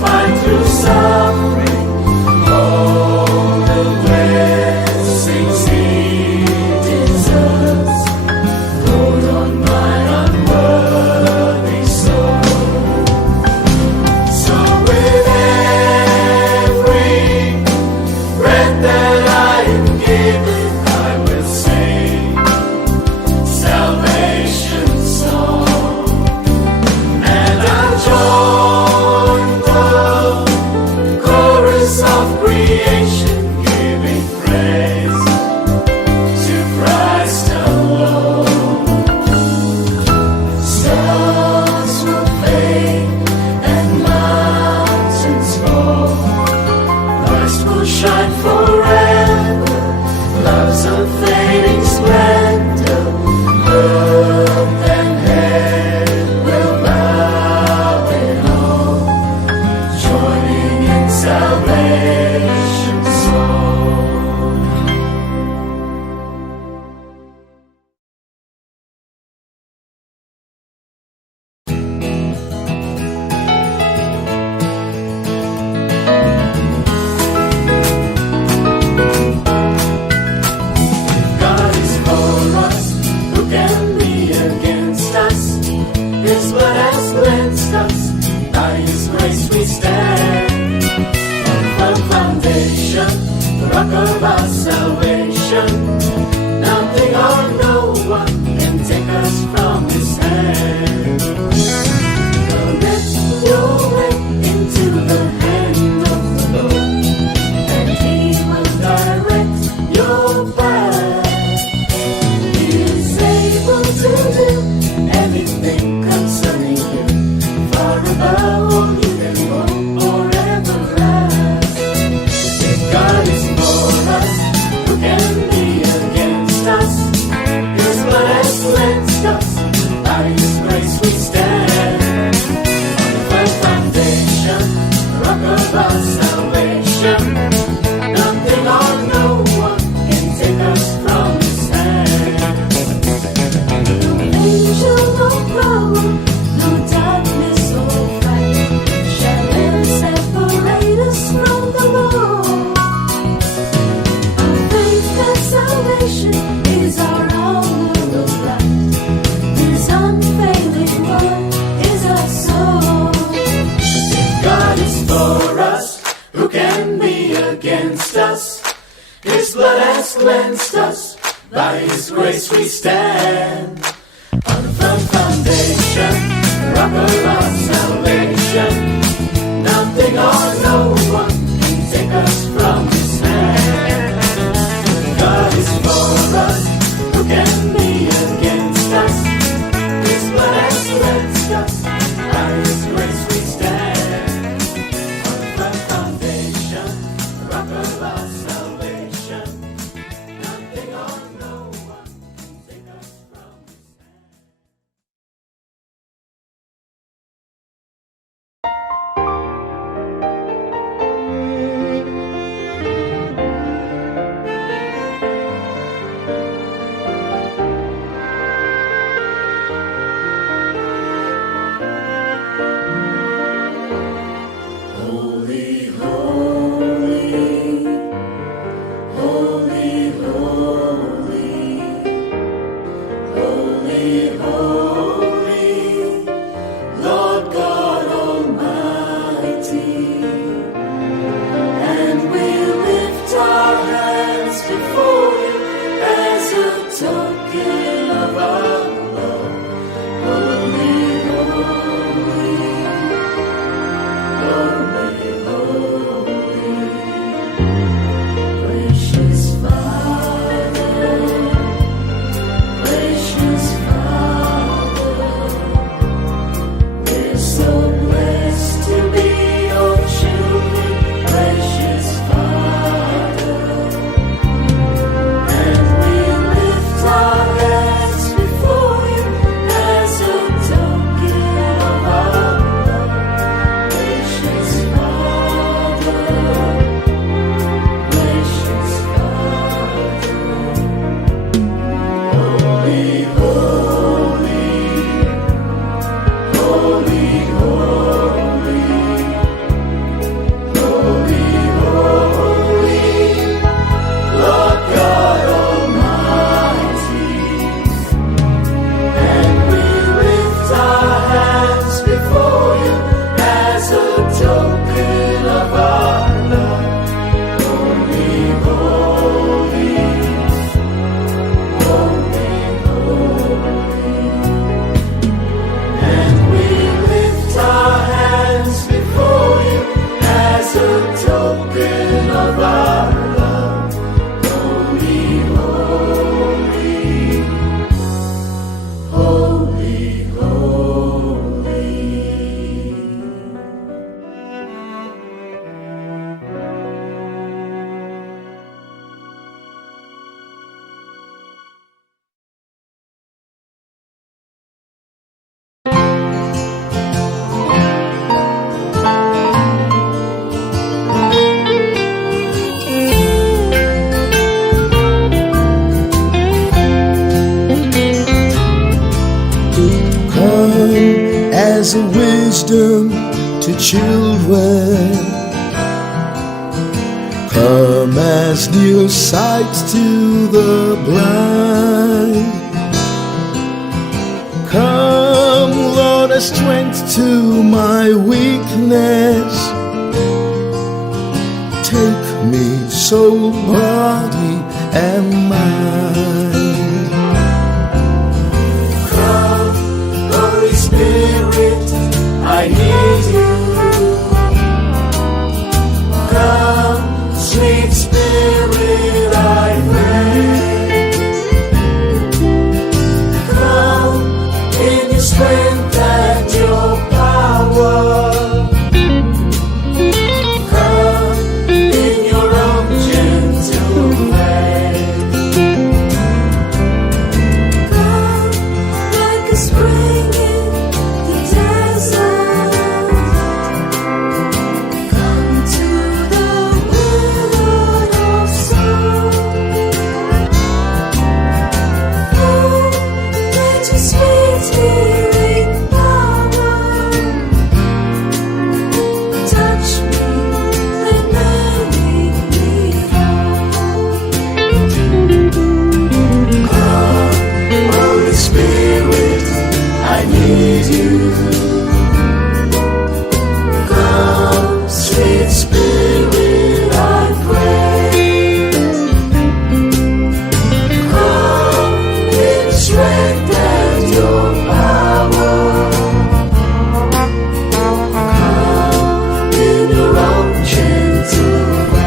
find through suffering all the blessings He deserves. Lord, on my unworthy soul. So with every breath that I am given, I will sing salvation's song, and I'll join the chorus of creation, giving praise to Christ alone. Stars will fade and mountains fall, Christ will shine forever, love's unfading splendor. Earth and heaven will bow in awe, joining in salvation's song. God is for us, who can be against us? His blood has cleansed us, by His grace we stand. On firm foundation, the rock of our salvation, nothing or no one can take us from His hand. Commit your way into the hand of the Lord, and He will direct your path. He is able to do anything concerning you, far above all you can hope or ever ask. If God is for us, who can be against us? His blood has cleansed us, by His grace we stand. On the firm foundation, the rock of our salvation, nothing or no one can take us from His hand. No angel, no power, no darkness or fight shall ever separate us from the Lord. Our faith and salvation is our honor of right. His unfailing word is our soul. If God is for us, who can be against us? His blood has cleansed us, by His grace we stand. On a firm foundation, the rock of our salvation, nothing or no one can take us from His hand. God is for us, who can be against us? His blood has cleansed us, by His grace we stand. On a firm foundation, the rock of our salvation, nothing or no one can take us from His hand. wisdom to children. Come as new sight to the blind. Come, Lord, as strength to my weakness. Take me, soul, body, and mind. Come, Holy Spirit, I need you. Come, sweet Spirit, I pray. Come in your strength and your power. Come in your own gentle way. Come like a spring in the desert. Come to the withered of soul. Oh, let your sweet healing power touch me and make me whole. Holy Spirit, I need you. Come, sweet Spirit, I pray. Come in strength and your power. Come in your own gentle way.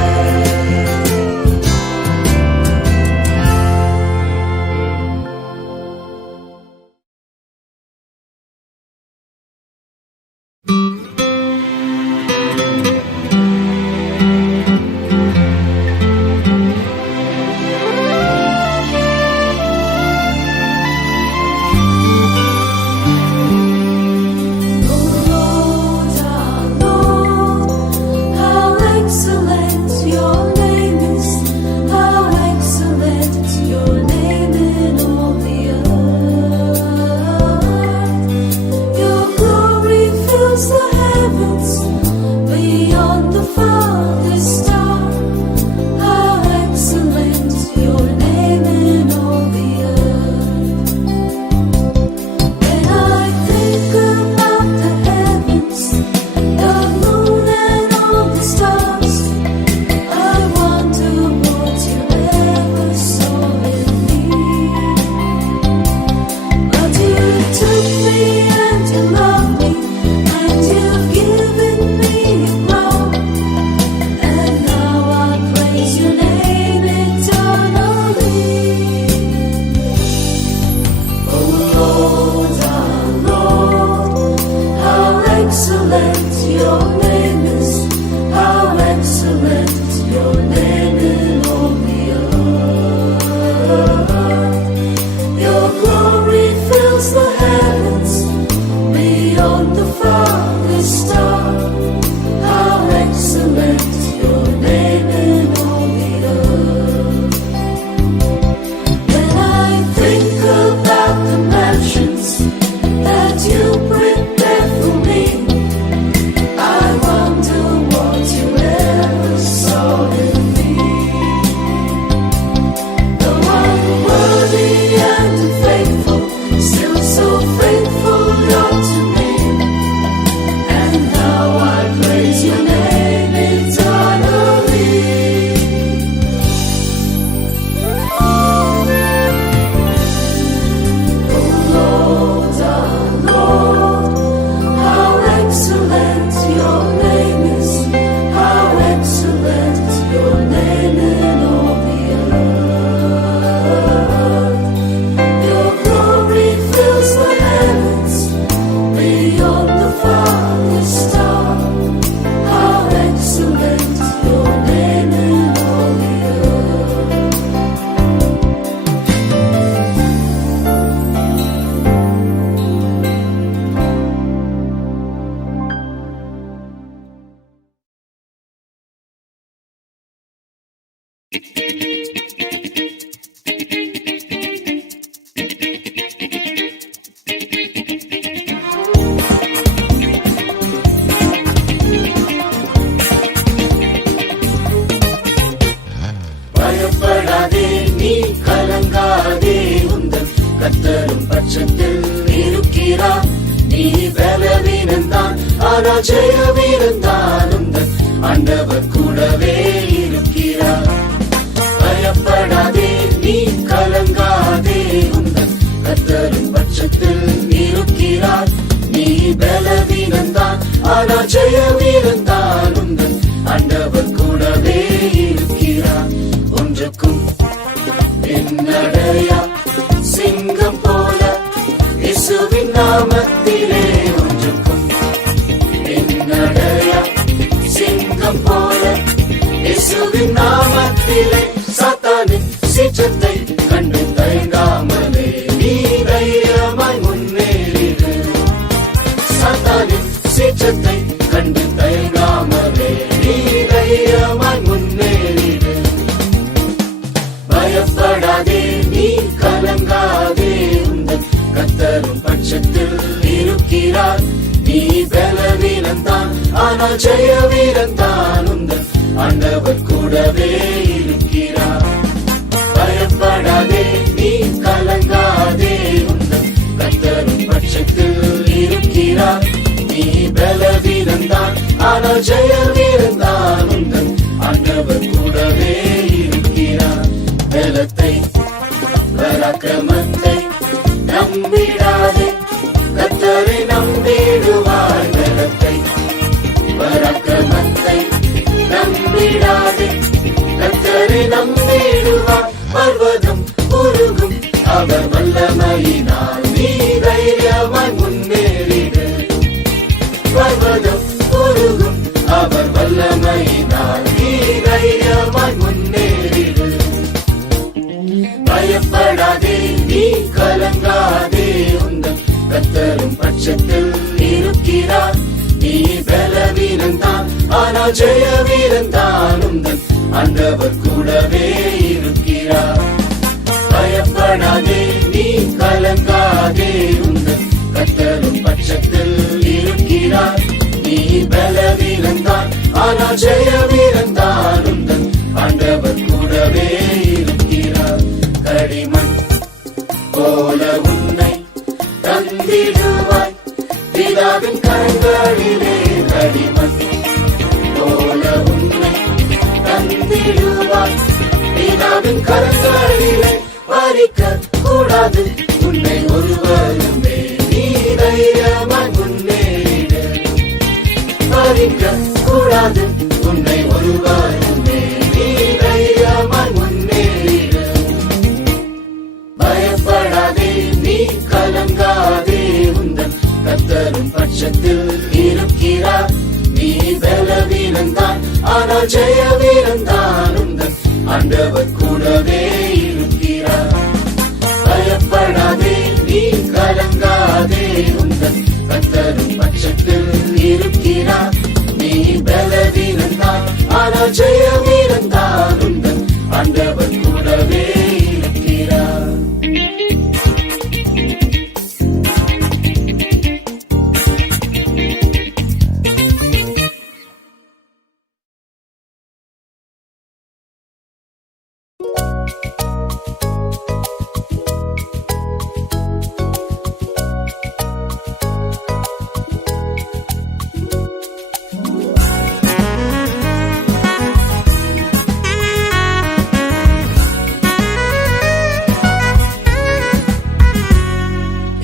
Lord, our Lord, how excellent your name is! How excellent your name in all the earth! Your glory fills the heavens beyond the farthest star. How excellent your name in all the earth! When I think about the heavens, the moon and all the stars, I wonder what you ever saw in me. But you took me and you loved me, and you've given me a crown. And now I praise your name eternally. Oh Lord, our Lord, how excellent your name is! How excellent your name in all the earth! Your glory fills the heavens beyond the farthest star. How excellent your name in all the earth! When I think about the mansions that you prepared for me, I wonder what you ever saw in me. Though I'm worthy and unfaithful, still so faithful, Lord, to me. And now I praise your name eternally. Oh Lord, our Lord, how excellent your name is! How excellent your name in all the earth! Your glory fills the heavens beyond the farthest star. How excellent your name in all the earth! கர்த்தரும் பட்சத்தில் இருக்கிறார். நீ பலவீனந்தான், ஆனால் ஜெய வீரந்தான். உந்தன் ஆண்டவர் கூடவே இருக்கிறார். பயப்படாதே, நீ கலங்காதே, உந்தன் கர்த்தரும் பட்சத்தில் இருக்கிறார். நீ பலவீனந்தான், ஆனால் ஜெய வீரந்தான். உந்தன் ஆண்டவர் கூடவே இருக்கிறார். ஒன்றுக்கும் பின்னடையா சிங்கம் போல இயேசுவின் நாமத்திலே. ஒன்றுக்கும் பின்னடையா சிங்கம் போல இயேசுவின் நாமத்திலே. சாத்தானின் சீற்றத்தை கண்டு தயங்காமலே நீ தைரியமாய் முன்னேறிடு. சாத்தானின் சீற்றத்தை கண்டு தயங்காமலே நீ தைரியமாய் முன்னேறிடு. பயப்படாதே, நீ கலங்காதே, உந்தன் கர்த்தரும் பட்சத்தில் இருக்கிறார். நீ பலவீனந்தான், ஆனால் ஜெய வீரந்தான். உந்தன் ஆண்டவர் கூடவே இருக்கிறார். பயப்படாதே, நீ கலங்காதே, உந்தன் கர்த்தரும் பட்சத்தில் இருக்கிறார். நீ பலவீனந்தான், ஆனால் ஜெய வீரந்தான். உந்தன் ஆண்டவர் கூடவே இருக்கிறார். பலத்தை பராக்கிரமத்தை நம்பிடாதே, கர்த்தரை நம்பிடுவாய். பலத்தை பராக்கிரமத்தை நம்பிடாதே, கர்த்தரை நம்பிடுவாய். பர்வதம் உருகும் அவர் வல்லமையினால் நீ தைரியமாய் முன்னேறிடு. பர்வதம் உருகும் அவர் வல்லமையினால் நீ தைரியமாய் முன்னேறிடு. பயப்படாதே, நீ கலங்காதே, உந்தன் கர்த்தரும் பட்சத்தில் இருக்கிறார். நீ பலவீனந்தான், ஆனால் ஜெய வீரந்தான். உந்தன் ஆண்டவர் கூடவே இருக்கிறார். பயப்படாதே, நீ கலங்காதே, உந்தன் கர்த்தரும் பட்சத்தில் இருக்கிறார். நீ பலவீனந்தான், ஆனால் ஜெய வீரந்தான். உந்தன் ஆண்டவர் கூடவே இருக்கிறார். கடிமண் போல உன்னை தந்திடுவாய் பிதாவின் கரங்களிலே. கடிமண் போல உன்னை தந்திடுவாய் பிதாவின் கரங்களிலே. பறிக்க கூடாது உன்னை ஒருவருமே, நீ தைரியமாய் முன்னேறிடு. பறிக்க கூடாது உன்னை ஒருவருமே, நீ தைரியமாய் முன்னேறிடு. பயப்படாதே, நீ கலங்காதே, உந்தன் கர்த்தரும் பட்சத்தில் இருக்கிறார். நீ பலவீனந்தான், ஆனால் ஜெய வீரந்தான். உந்தன் ஆண்டவர் கூடவே இருக்கிறார். பயப்படாதே, நீ கலங்காதே, உந்தன் கர்த்தரும் பட்சத்தில் இருக்கிறார். நீ பலவீனந்தான், ஆனால் ஜெய வீரந்தான். உந்தன் ஆண்டவர் கூடவே இருக்கிறார்.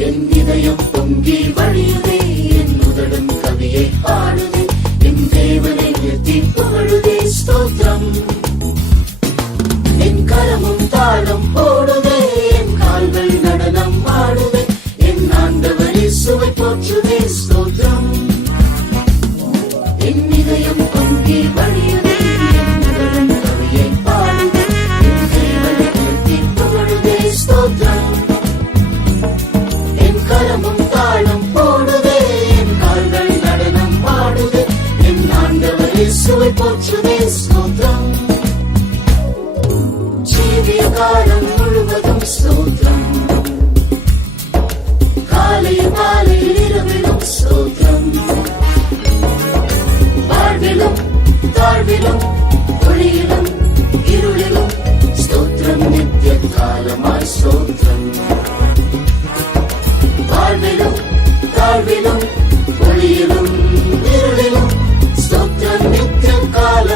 என் இதயம் பொங்கி வழியுதே, என் உதடும் கவியை பாடுதே, என் தேவனை உயர்த்தி புகழுதே. ஸ்தோத்திரம். என் கரமும் தாளம் போடுதே, என் கால்கள் நடனம் ஆடுதே, என் ஆண்டவர் இயேசுவை போற்றுதே. ஸ்தோத்திரம். என் இதயம் பொங்கி வழியுதே, என் உதடும் கவியை பாடுதே, என் தேவனை உயர்த்தி புகழுதே. ஸ்தோத்திரம். கரமும் தாளம் போடுதே, என் கால்கள் நடனம் ஆடுதே, என் ஆண்டவர் இயேசுவை போற்றுதே. ஸ்தோத்திரம். ஜீவிய காலம் முழுவதும் ஸ்தோத்திரம். காலை மாலை இரவிலும் ஸ்தோத்திரம். வாழ்விலும் தாழ்விலும் ஒளியிலும் இருளிலும் ஸ்தோத்திரம். நித்திய காலமாய் ஸ்தோத்திரம்.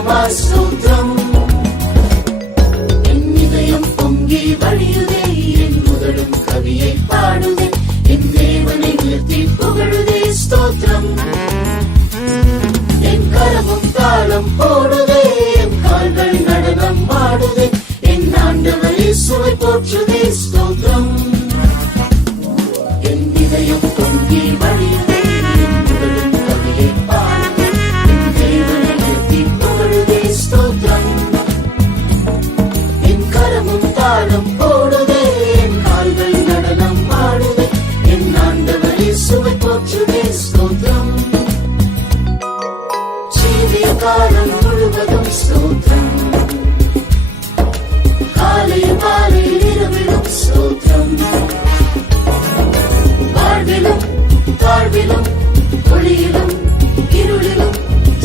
காலமாய் ஸ்தோத்திரம். என் இதயம் பொங்கி வழியுதே, என் முதலும் கவியை பாடுதே, என் தேவனை உயர்த்தி புகழுதே ஸ்தோத்திரம். என் கரமும் தாளம் போடுதே, என் கால்கள் நடனம் ஆடுதே, என் ஆண்டவர் இயேசுவை போற்றுதே ஸ்தோத்திரம். என் இதயம் பொங்கி வழியுதே, என் முதலும் கவியை பாடுதே, என் தேவனை உயர்த்தி புகழுதே ஸ்தோத்திரம். என் கரமும் தாளம் போடுதே, என் கால்கள் நடனம் ஆடுதே, என் ஆண்டவர் இயேசுவை போற்றுதே ஸ்தோத்திரம். ஜீவிய காலம் முழுவதும் ஸ்தோத்திரம், காலையும் மாலையில் இரவிலும் ஸ்தோத்திரம். வாழ்விலும் தாழ்விலும் ஒளியிலும் இருளிலும்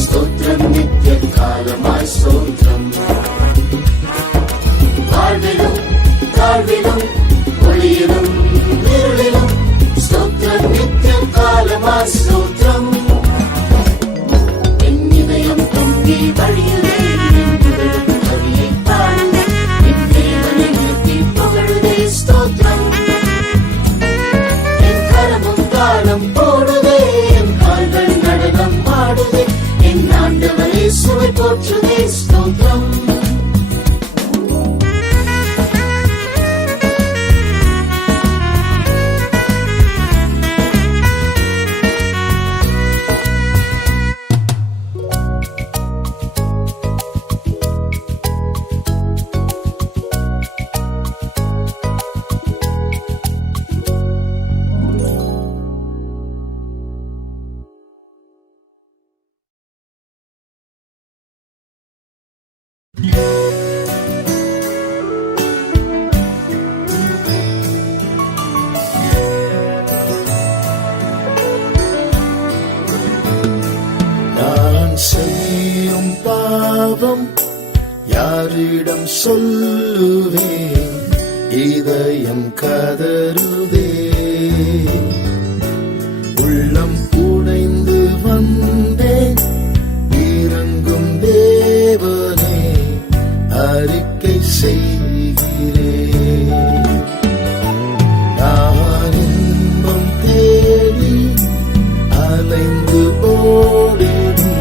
ஸ்தோத்திரம், நித்திய காலமாய் ஸ்தோத்திரம். வாழ்விலும் தாழ்விலும் ஒளியிலும் இருளிலும் ஸ்தோத்திரம், நித்திய காலமாய் ஸ்தோத்திரம். என் இதயம் பொங்கி வழியுதே, என் முதலும் கவியை பாடுதே, என் தேவனை உயர்த்தி புகழுதே ஸ்தோத்திரம். என் கரமும் தாளம் போடுதே, என் கால்கள் நடனம் ஆடுதே, என் ஆண்டவர் இயேசுவை போற்றுதே ஸ்தோத்திரம். நான் செய்யும் பாவம் யாரிடம் சொல்லுவேன், இதயம் கதறுதே. உள்ளம் உடைந்து வந்தேன், இறங்கும் தேவனே அறிக்கை செய்கிறேன். நான் இன்பம் தேடி அலைந்து ஓடிடும்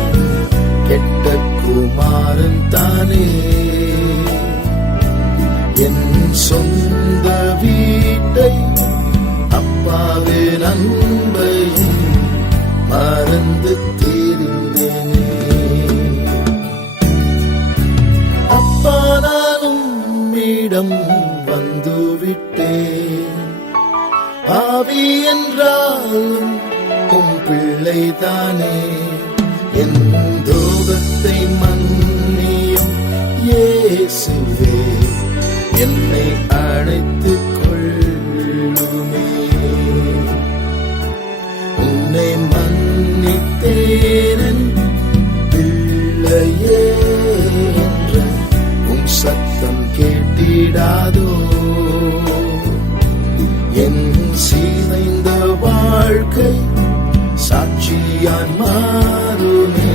கெட்ட குமாரன் தானே. என் சொந்த வீட்டை அப்பாவே நண்பையும் மறந்து தீர்ந்தேனே. அப்பா நானும் மீடம் வந்துவிட்டேன், பாவி என்றாலும் உம் பிள்ளைதானே. என் துரோகத்தை மன்னியும் இயேசுவே, என்னை அழைத்துக் கொள்ளுமே. உன்னை மன்னித்தேன் பிள்ளையே என்ற உம் சத்தம் கேட்டிடாதோ. என் சீதைந்த வாழ்க்கை சாட்சியான் மாறுமே,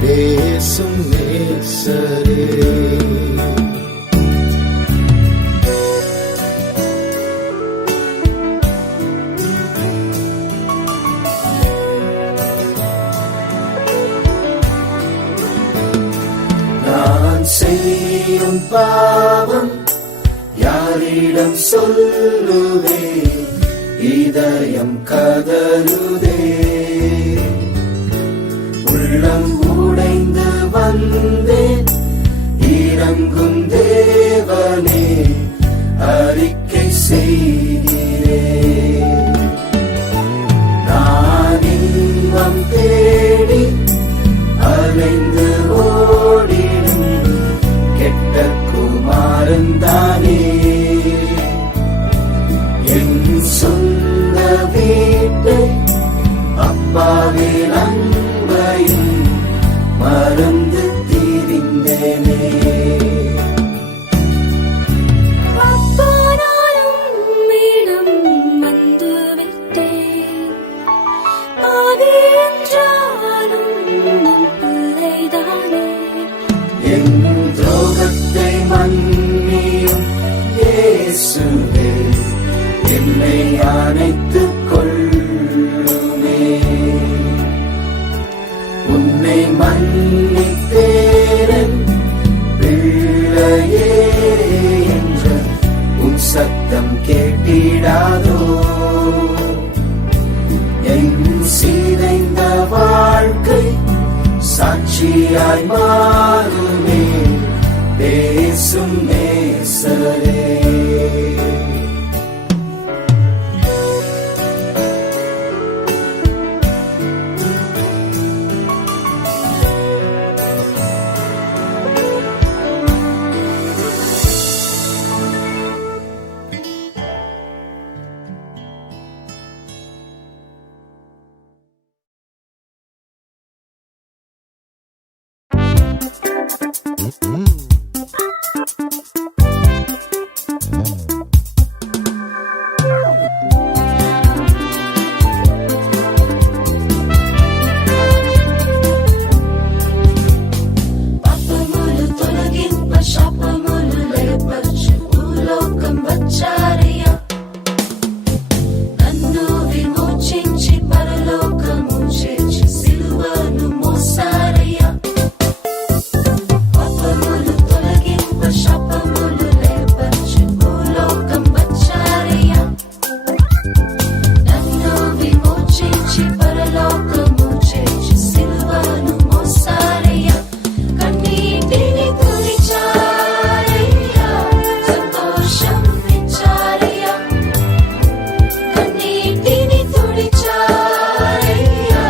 பேசும் நேசரே. நான் செய்யும் பாவம் யாரிடம் சொல்லுவே, இதயம் கதறுதே. உள்ளம் உடைந்து வந்தேன், இறங்கும் தேவனே அறிக்கை செய்கிறேன். நான் இன்பம் தேடி அலைந்து ஓடிடும் கெட்ட குமாரன் தானே. என் சொந்த வீட்டை அப்பாவே நண்பையும் என் துரோகத்தை மன்னியும் இயேசுவே, என்னை அணைத்துக் கொள்ளுமே. உன்னை மன்னித்தேன் பிள்ளையே என்ற உன் சத்தம் கேட்டிடாதோ. என் சீதைந்த வாழ்க்கை சாட்சியாய் மாறுமே, பேசும் நேசரே. పాపములు తొలగింప శాపములు లేపర్చు భూలోకం వచ్చారయ్యా. నన్ను విమోచించి పరలోకము చేర్చి సిలువను మోసారయ్యా. పాపములు తొలగింప శాపములు లేపర్చు భూలోకం వచ్చారయ్యా. నన్ను విమోచించి పరలోకము చేర్చి సిలువను మోసారయ్యా. కన్నీటిని తుడిచారయ్యా, సంతోషం ఇచ్చారయ్యా. కన్నీటిని తుడిచారయ్యా,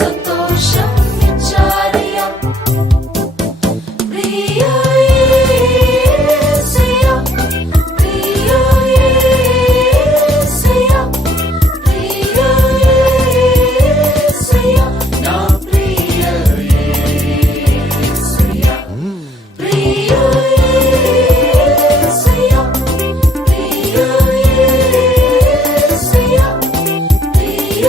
సంతోషం ఇచ్చారయ్యా. ప్రియ యేసయ్యా, ప్రియ యేసయ్యా, ప్రియ యేసయ్యా, నా ప్రియ యేసయ్యా. ప్రియ యేసయ్యా, ప్రియ యేసయ్యా, ప్రియ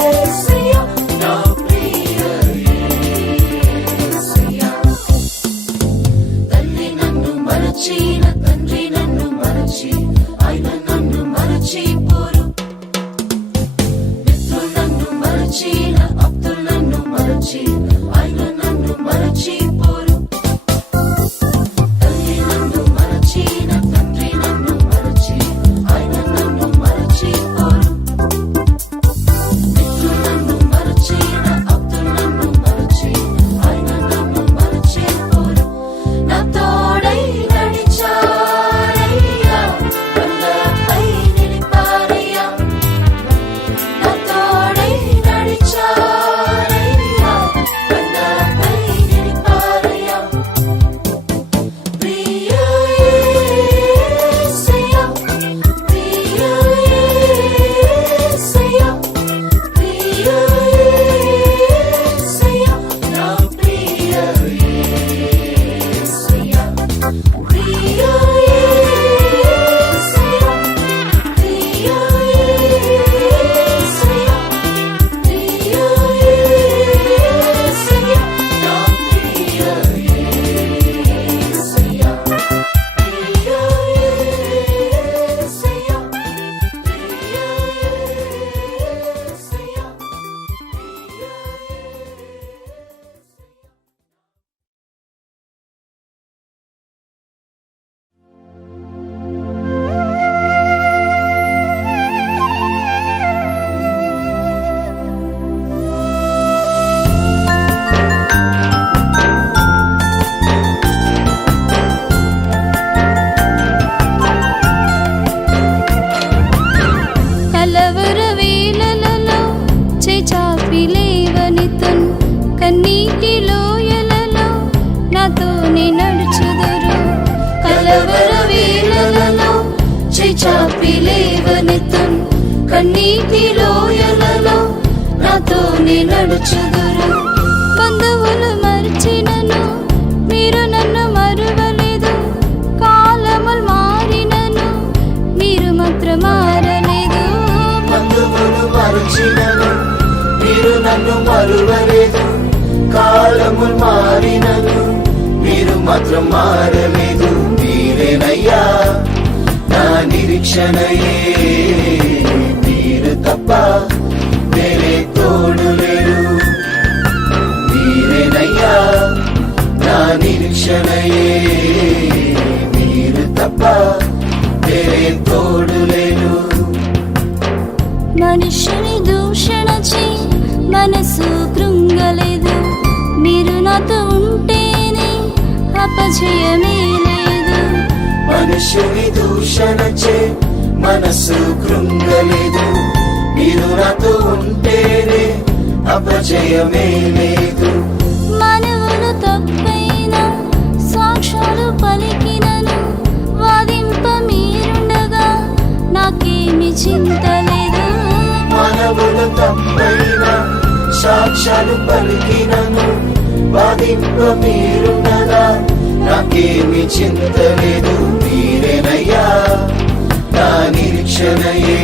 యేసయ్యా, నా ప్రియ యేసయ్యా. తల్లి నన్ను మరచిన తండ్రి నన్ను మరచి ఆయన నన్ను మరచిపోరు. మిత్రులు నన్ను మరచిన అప్తులు నన్ను మరచి ఆయన నన్ను మరచిపోరు. తల్లి నన్ను మరచిన తండ్రి నన్ను మరచి ఆయన నన్ను మరచిపోరు. మిత్రులు నన్ను మరచిన అప్తులు నన్ను మరచి ఆయన నన్ను మరచిపోరు. నా తోడై నడిచారయ్యా, బండపై నిలిపారయ్యా. నా తోడై నడిచారయ్యా, బండపై నిలిపారయ్యా. ప్రియ యేసయ్యా, ప్రియ యేసయ్యా, ప్రియ యేసయ్యా, నా ప్రియ యేసయ్యా. ప్రియ యేసయ్యా, ప్రియ యేసయ్యా, ప్రియ యేసయ్యా, నా ప్రియ యేసయ్యా. ప్రియ యేసయ్యా, ప్రియ యేసయ్యా, ప్రియ కలవర వేళలలో చేచాపి లేవనితన్ కన్నీటి లోయలలో నాతోనే నడుచుదురు. కలవర వేళలలో చేచాపి లేవనితన్ కన్నీటి లోయలలో నాతోనే నడుచుదురు. బంధువులు మర్చినను మీరు నన్ను మరువలేదు. కాలములు మారినను మీరు మాత్రం మారలేదు. బంధువులు మరచినను మీరు నన్ను మరువలేదు. కాల కాలములు మారినను మీరు మాత్రం మారలేదు. మీరేనయ్యా నా నిరీక్షణయే, మీరు తప్ప వేరే తోడు లేరు. మీరేనయ్యా నా నిరీక్షణయే, మీరు తప్ప వేరే తోడు లేరు. మనుషుని దూషణచి మనసు కృంగలేదు, మీరు నాతో ఉంటేనే అపజయమే లేదు. మనుషుని దూషణచే మనసు కృంగలేదు, మీరు నాతో ఉంటేనే అపజయమే లేదు. మానవులు తప్పైన సాక్ష్యాలు పలికినను వాదింప మీరుండగా నాకేమి చింత లేదు. మానవులు తప్పైన సాక్ష్యాలు పలికినను వాదింప మీరున్నదా నాకేమి చింత లేదు. మీరేనయ్యా నా నిరీక్షణయే,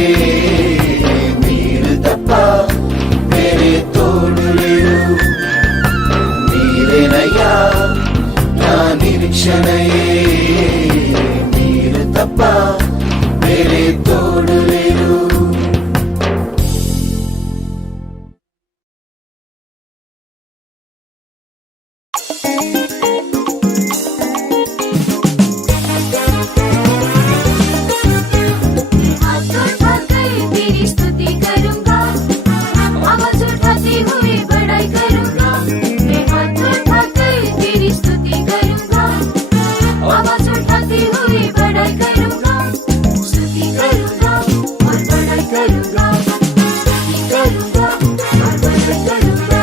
మీరు తప్ప వేరే తోడు లేరు. మీరేనయ్యా నా నిరీక్షణయే, మీరు తప్ప వేరే తోడు లేరు. हाथ उठाकर तेरी स्तुति करूंगा, आवाज उठाते हुए बड़ाई करूंगा। मैं हाथ उठाकर तेरी स्तुति करूंगा, आवाज उठाते हुए बड़ाई करूंगा। स्तुति करूंगा और बड़ाई करूंगा, स्तुति करूंगा और बड़ाई करूंगा।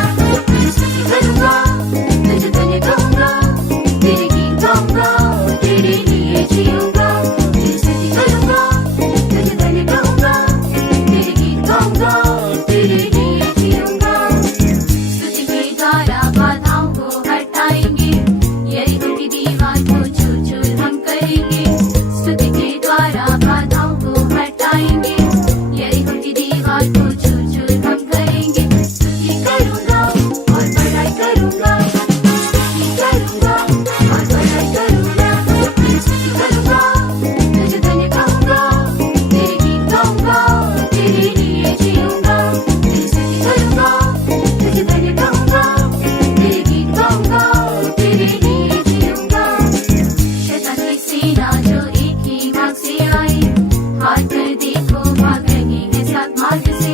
स्तुति करूंगा, तुझे धन्य कहूंगा, तेरे गीत गाऊंगा, तेरे लिए जीऊंगा। स्तुति करूंगा, तुझे धन्य कहूंगा, तेरे गीत गाऊंगा, तेरे लिए जीऊंगा। स्तुति के द्वारा बाधाओं को हटाएंगे, यरीहो की दीवार को चूर चूर हम करेंगे। स्तुति के द्वारा बाधाओं को हटाएंगे, यरीहो की दीवार को चूर चूर हम करेंगे। स्तुति करूंगा और बड़ाई करूंगा, स्तुति करूंगा और बड़ाई करूंगा। स्तुति करूंगा, तुझे धन्य कहूंगा, तेरे गीत गाऊंगा, तेरे लिए जीऊंगा। स्तुति करूंगा, तुझे धन्य कहूंगा, तेरे गीत गाऊंगा, तेरे लिए जीऊंगा। शैतान की सेना जो एक ही भाग से आई, हाथ कर देखो भाग रही है सात मार्ग से।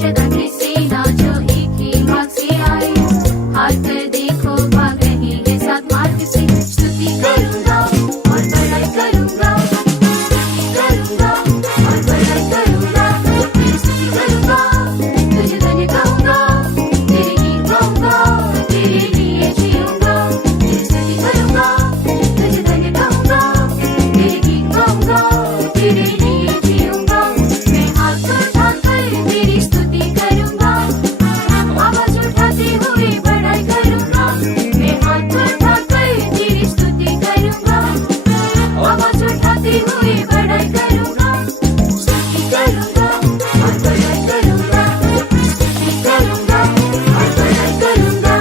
शैतान की सेना जो एक ही भाग से आई, हाथ कर देखो भाग रही है सात मार्ग से। स्तुति करूंगा और बड़ाई करूंगा, स्तुति करूंगा और बड़ाई करूंगा। स्तुति करूंगा, तुझे धन्य कहूंगा, तेरे गीत गाऊंगा, तेरे लिए जीऊंगा। स्तुति करूंगा, तुझे धन्य कहूंगा, तेरे गीत गाऊंगा, तेरे लिए जीऊंगा। मैं हाथ उठाकर तेरी स्तुति करूंगा, आवाज उठाते हुए बड़ाई करूंगा। मैं हाथ उठाकर तेरी स्तुति करूंगा, आवाज उठाते हुए बड़ाई करूंगा। स्तुति करूंगा और बड़ाई करूंगा, स्तुति करूंगा और बड़ाई करूंगा।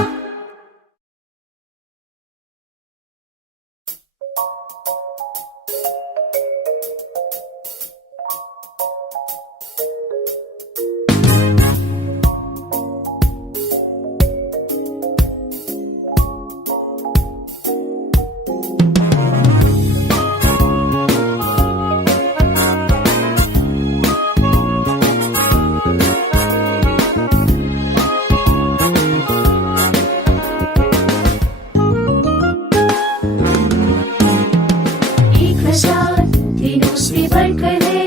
दिनों से बढ़कर है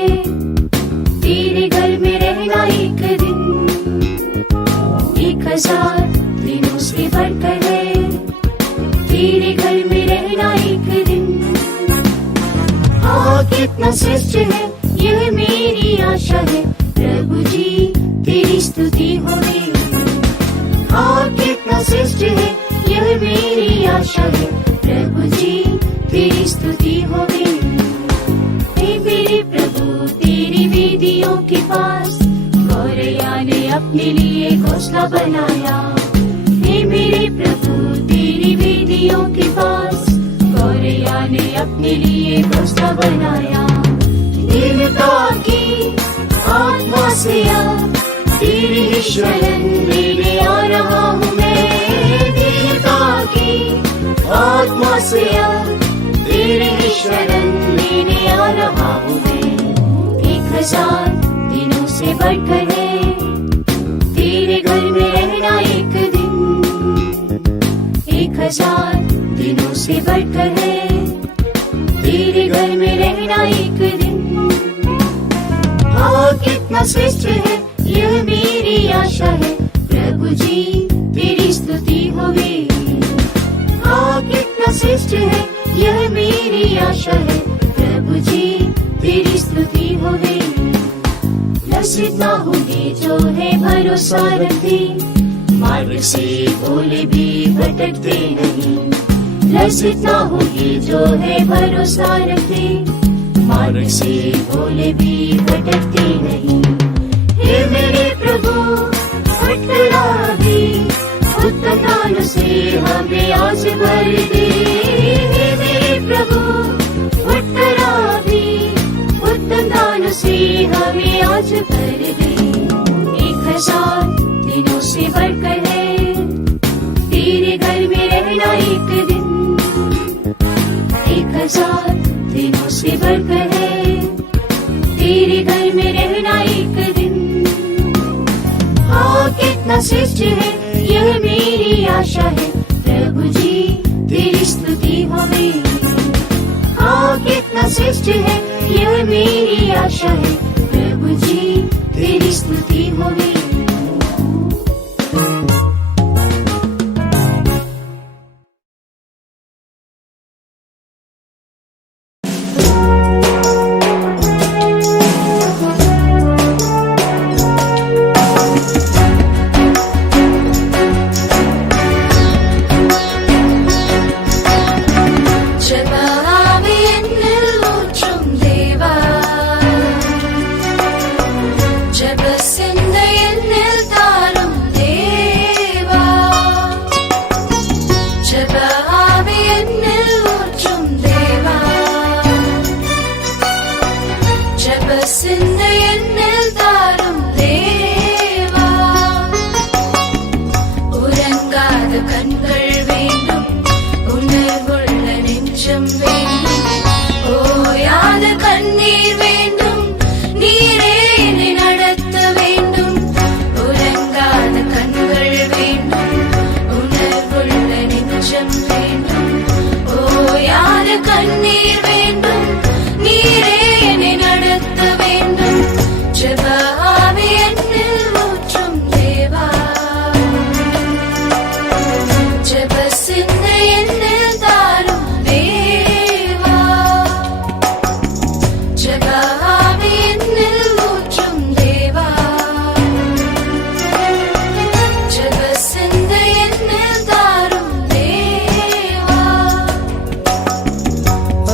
तेरे घर में रहना एक दिन। 1000 दिनों से बढ़कर है तेरे घर में रहना एक दिन। हाँ कितना श्रेष्ठ है यह मेरी आशा है, प्रभु जी तेरी स्तुति होवे। हाँ कितना श्रेष्ठ है यह मेरी आशा है, प्रभु जी तेरी स्तुति होवे। हे मेरे प्रभु तेरी वेदियों के पास गौरैया ने अपने लिए घोंसला बनाया। हे मेरे प्रभु अपने लिए बस्ता बनाया। दीनता की आत्मा से आ, तेरी ही शरण लेने आ रहा हूँ मैं। दीनता की आत्मा से आ, तेरी ही शरण लेने आ रहा हूँ मैं। 1000 दिनों से बढ़कर है तेरे घर में रहना एक दिन। 1000 दिनों से बढ़कर है तेरे घर में रहना एक दिन। हाँ कितना श्रेष्ठ है यह मेरी आशा है, प्रभु जी तेरी स्तुति होवे। हाँ कितना श्रेष्ठ है यह मेरी आशा है, प्रभु जी तेरी स्तुति होवे। लसित ना होंगे जो है भरोसा रखते, मार्ग से भोले भी भटकते नहीं। लसित ना होंगे जो है भरोसा रखते, मार्ग से भोले भी भटकते नहीं। हे मेरे प्रभु भटकरा दे, उत्तम दान से हमें आज भर दे। हे मेरे प्रभु भटकरा दे, उत्तम दान से हमें आज भर दे। 1000 दिनों से बढ़कर है तेरे घर में रहना एक दिन। 1000 दिनों से बढ़कर है तेरे घर में रहना एक दिन। हाँ कितना श्रेष्ठ है यह मेरी आशा है, प्रभु जी तेरी स्तुति होवे। हाँ कितना श्रेष्ठ है यह मेरी आशा है, प्रभु जी तेरी स्तुति होवे।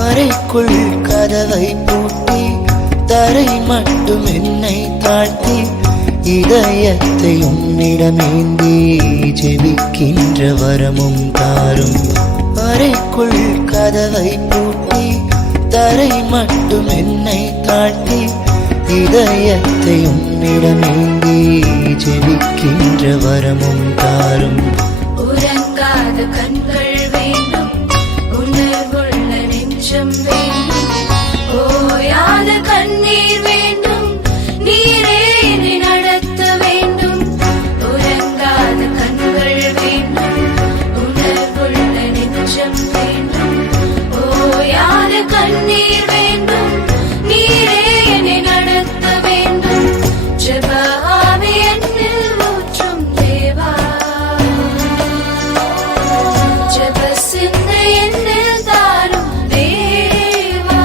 அறைக்குள் கதவை பூட்டி தரை மட்டும் என்னை தாழ்த்தி இதயத்தை உன்னிடமேந்தி ஜெபிக்கின்ற வரமும் தாரும். அறைக்குள் கதவை பூட்டி தரை மட்டும் என்னை தாழ்த்தி இதயத்தை உன்னிடமேந்தி ஜெபிக்கின்ற வரமும் தாரும். உறங்காத கண்கள் வேண்டும், உணர்வுள்ள நெஞ்சம் வேண்டும், ஓயாத கண்ணீர் வேண்டும், நீரே என்னை நடத்த வேண்டும். உறங்காத கண்கள் வேண்டும், உணர்வுள்ள நெஞ்சம் வேண்டும், ஓயாத கண்ணீர் வேண்டும், நீரே என்னை நடத்த வேண்டும். ஜெப ஆவி என்னில் ஊற்றும் தேவா, ஜெப சிந்தை என்னில் தாரும் தேவா,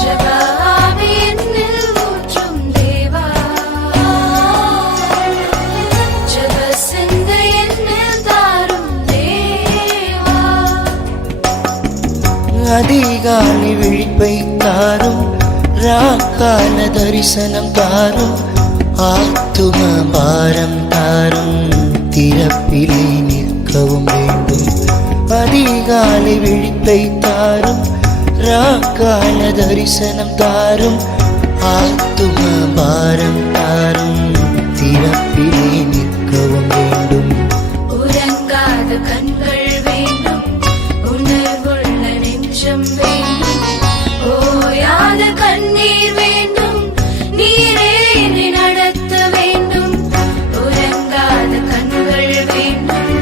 ஜெப ஆவி என்னில் ஊற்றும் தேவா, ஜெப சிந்தை என்னில் தாரும் தேவா. அதிகாலை விழிப்பை தாரும், ராக்கால தரிசனம் தாரும், ஆத்தும பாரம் தாரும், திறப்பிலே நிற்க நிற்கவும் வேண்டும். அதிகாலை விழிப்பை தாரும், ராக்கால தரிசனம் தாரும், ஆத்தும பாரம் தாரும், திறப்பிலே நிற்கவும் வேண்டும். உறங்காத கண்கள் வேண்டும், உணர்வுள்ள நெஞ்சம் வேண்டும், ஓயாத கண்ணீர் வேண்டும், நீரே என்னை நடத்த வேண்டும். உறங்காத கண்கள் வேண்டும்,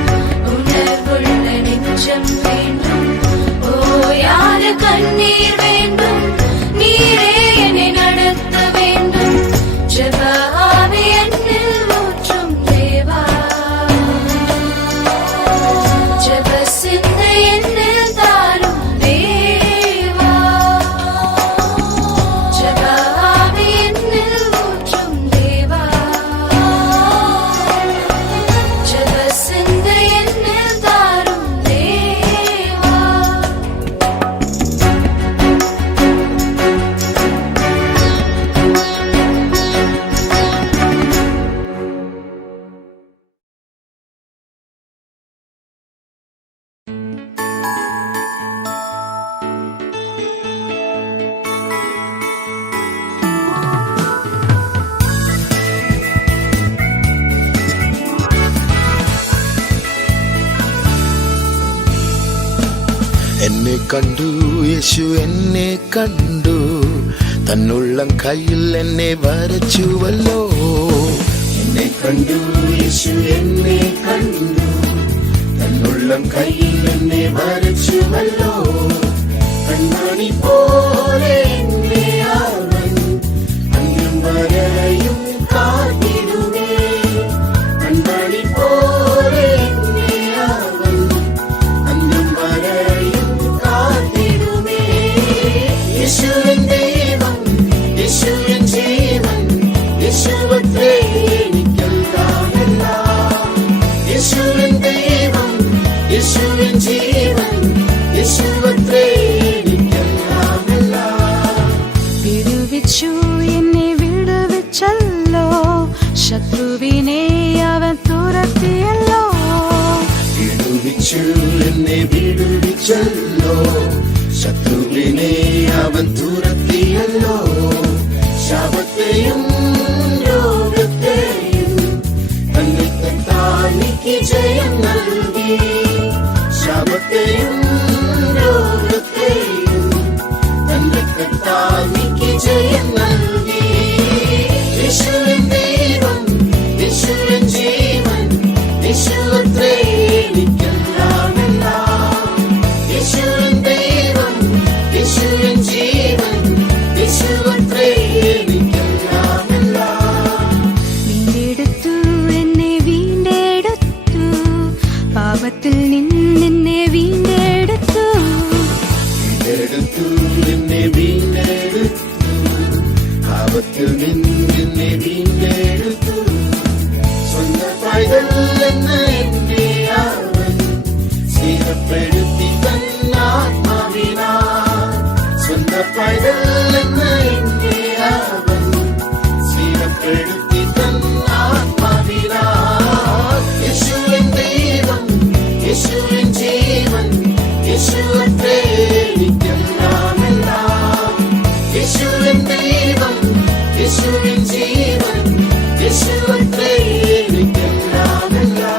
உணர்வுள்ள நெஞ்சம் வேண்டும், ஓயாத கண்ணீர் வேண்டும், நீரே என்னை நடத்த வேண்டும். ஜெப ஆவி என்னில் ஊற்றும் தேவா, ஜெப சிந்தை என்னில் தாரும் தேவா, ஜெப ஆவி என்னில் ஊற்றும் தேவா, ஜெப சிந்தை என்னில் தாரும் தேவா. എന്നെ കണ്ടു യേശു എന്നെ കണ്ടു, തന്നുള്ളം കയ്യിൽ എന്നെ വരച്ചുവല്ലോ. എന്നെ കണ്ടു യേശു എന്നെ കണ്ടു, തന്നുള്ളം കയ്യിൽ എന്നെ വരച്ചുവല്ലോ. കൺമണി പോലെ എന്നെ അവൻ അന്ത്യം വരെയും കാത്തിടുമേ. കൺമണി പോലെ എന്നെ അവൻ അന്ത്യം വരെയും കാത്തിടുമേ. യേശുവിൻ ദൈവം, യേശുവിൻ ജീവൻ, യേശുവത്രേ എനിക്കെല്ലാമെല്ലാം. യേശുവിൻ ദൈവം, യേശുവിൻ ജീവൻ, യേശുവത്രേ എനിക്കെല്ലാമെല്ലാം. വിടുവിച്ചു എന്നെ വിടുവിച്ചല്ലോ, ശത്രുവിനെ അവൻ തുരത്തിയല്ലോ. വിടുവിച്ചു എന്നെ വിടുവിച്ചല്ലോ, ശത്രുവിനെ അവൻ തുരത്തിയല്ലോ. ശാപത്തെയും രോഗത്തെയും തന്നെ താനിക്ക് ജയം നൽകി. ശാപത്തെയും രോഗത്തെയും തന്നെ താനിക്ക് ജയം നൽകി. യേശുവിൻ ദൈവം, യേശുവിൻ ജീവൻ, യേശുവത്രേ എനിക്കെല്ലാമെല്ലാം. യേശുവിൻ ദൈവം, യേശുവിൻ ജീവൻ, യേശുവത്രേ എനിക്കെല്ലാമെല്ലാം. വീണ്ടെടുത്തു എന്നെ വീണ്ടെടുത്തു, പാപത്തിൽ നിന്നെ വീണ്ടെടുത്തു. വീണ്ടെടുത്തു എന്നെ വീണ്ടെടുത്തു, പാപത്തിൽ നിന്നെ വീണ്ടെടുത്തു. സ്വന്തം പൈതൽ എന്ന് എന്നെ അവൻ സ്നേഹപ്പെടുത്തി തന്നാത്മാവിനാൽ. സ്വന്തം പൈതൽ എന്ന് എന്നെ അവൻ സ്നേഹപ്പെടുത്തി തന്നാത്മാവിനാൽ. യേശുവിൻ ദൈവം, യേശുവിൻ ജീവൻ, യേശുവത്രേ എനിക്കെല്ലാമെല്ലാം. യേശുവിൻ ദൈവം, യേശുവിൻ ജീവൻ, യേശുവത്രേ എനിക്കെല്ലാമെല്ലാം.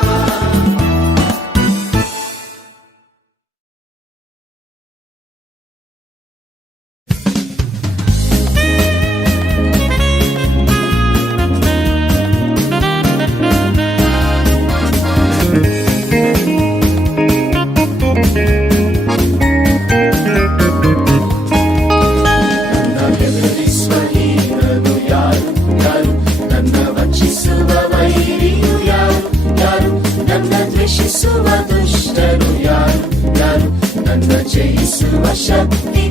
ನನ್ನ ಬೆದರಿಸುವವನು ಯಾರು ಯಾರು, ನನ್ನ ವಂಚಿಸುವ ವೈರಿಯು ಯಾರು ಯಾರು, ನನ್ನ ದ್ವೇಷಿಸುವ ದುಷ್ಟರು ಯಾರು ಯಾರು, ನನ್ನ ಜಯಿಸುವ ಶಕ್ತಿ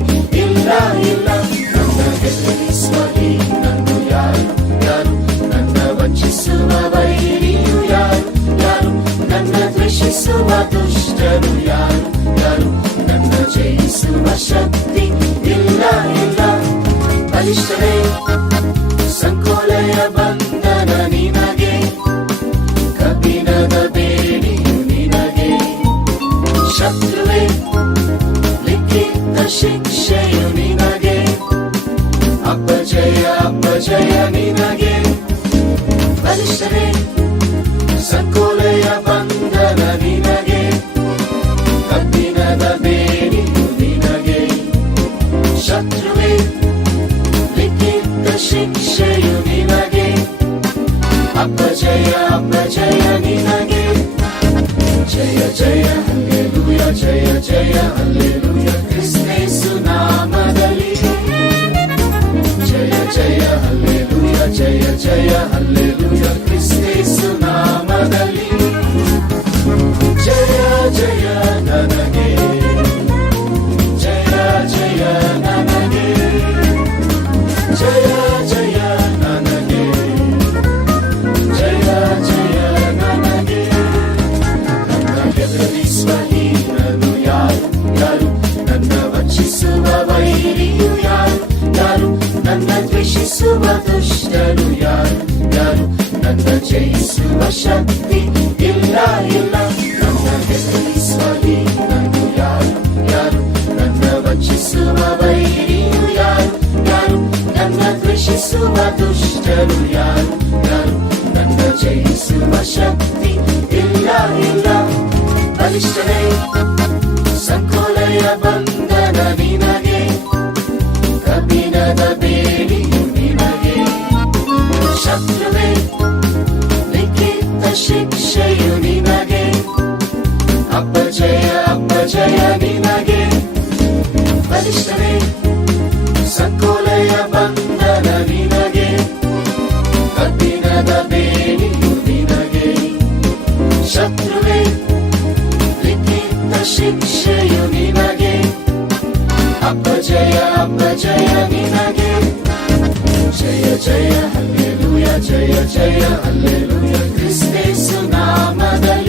ಇಲ್ಲ ಇಲ್ಲ. ನನ್ನ ಬೆದರಿಸುವವನು ಯಾರು ಯಾರು, ನನ್ನ ವಂಚಿಸುವ ವೈರಿಯು ಯಾರು ಯಾರು, ನನ್ನ ದ್ವೇಷಿಸುವ ದುಷ್ಟರು ಯಾರು ಯಾರು, ನನ್ನ ಜಯಿಸುವ ಶಕ್ತಿ ಇಲ್ಲ ಇಲ್ಲ. ಬಲಿಷ್ಠರೇ ಸಂಕೋಲೆಯ ಬಂಧನ ನಿನಗೆ, ಕಬ್ಬಿಣದ ಬೇಡಿಯು ನಿನಗೆ. ಜಯ ಅಪಜಯ ನಿನಗೆ ಜಯ ಜಯ ಹಲ್ಲೆಲೂಯ ಜಯ ಜಯ ಹಲ್ಲೆಲೂಯ ಕ್ರಿಸ್ತೇಸು ನಾಮದಲ್ಲಿ ಜಯ ಜಯ ಹಲ್ಲೆಲೂಯ ಜಯ ಜಯ ಹಲ್ಲೆಲೂಯ ಕ್ರಿಸ್ತೇಸು ನಾಮದಲ್ಲಿ ಜಯ ಜಯ ನನಗೆ ಜಯ ಜಯ ನನಗೆ ಜಯ ಜಯ ನನಗೆ ಜಯ ಜಯ ನನಗೆ ನನ್ನ ಹೆದರಿಸುವ ಹೀನನು ಯಾರು ಯಾರು ನನ್ನ ವಂಚಿಸುವ ವೈರಿಯು ಯಾರು ಯಾರು ನನ್ನ ದ್ವೇಷಿಸುವ ದುಷ್ಟರು ಯಾರು ಯಾರು ನನ್ನ ಜಯಿಸುವ ಶಕ್ತಿ ಇಲ್ಲ ಇಲ್ಲ ನನ್ನ ಹೆದರಿಸುವ ಹೀನನು ಯಾರು ಯಾರು ನನ್ನ ವಂಚಿಸುವ ವೈರಿಯು ಯಾರು ಯಾರು ನನ್ನ ದ್ವೇಷಿಸುವ ದುಷ್ಟರು ಯಾರು ಯಾರು ನನ್ನ ಜಯಿಸುವ ಶಕ್ತಿ ಇಲ್ಲ ಇಲ್ಲ ಬಲಿಷ್ಠನೇ ಸಂಕೋಲೆಯ ಬಂಧನ ನಿನಗೆ ಕಬ್ಬಿಣದ ಬೇಡಿಯು ನಿನಗೆ ಶತ್ರುವೇ ಲಿಖಿತ ಶಿಕ್ಷೆಯು ನಿನಗೆ ಅಪಜಯ ಅಪಜಯ ನಿನಗೆ ಬಲಿಷ್ಠನೇ ಸಂಕೋಲೆಯ ಬಂಧನ ನಿನಗೆ ಕಬ್ಬಿಣದ ಬೇಡಿಯು ನಿನಗೆ ಶತ್ರುವೇ ಲಿಖಿತ ಶಿಕ್ಷೆಯು ನಿನಗೆ ಅಪಜಯ ಅಪಜಯ ನಿನಗೆ ಜಯ ಜಯ ಹಲ್ಲೆಲೂಯ ಜಯ ಜಯ ಹಲ್ಲೆಲೂಯ ಕ್ರಿಸ್ತೇಸು ನಾಮದಲ್ಲಿ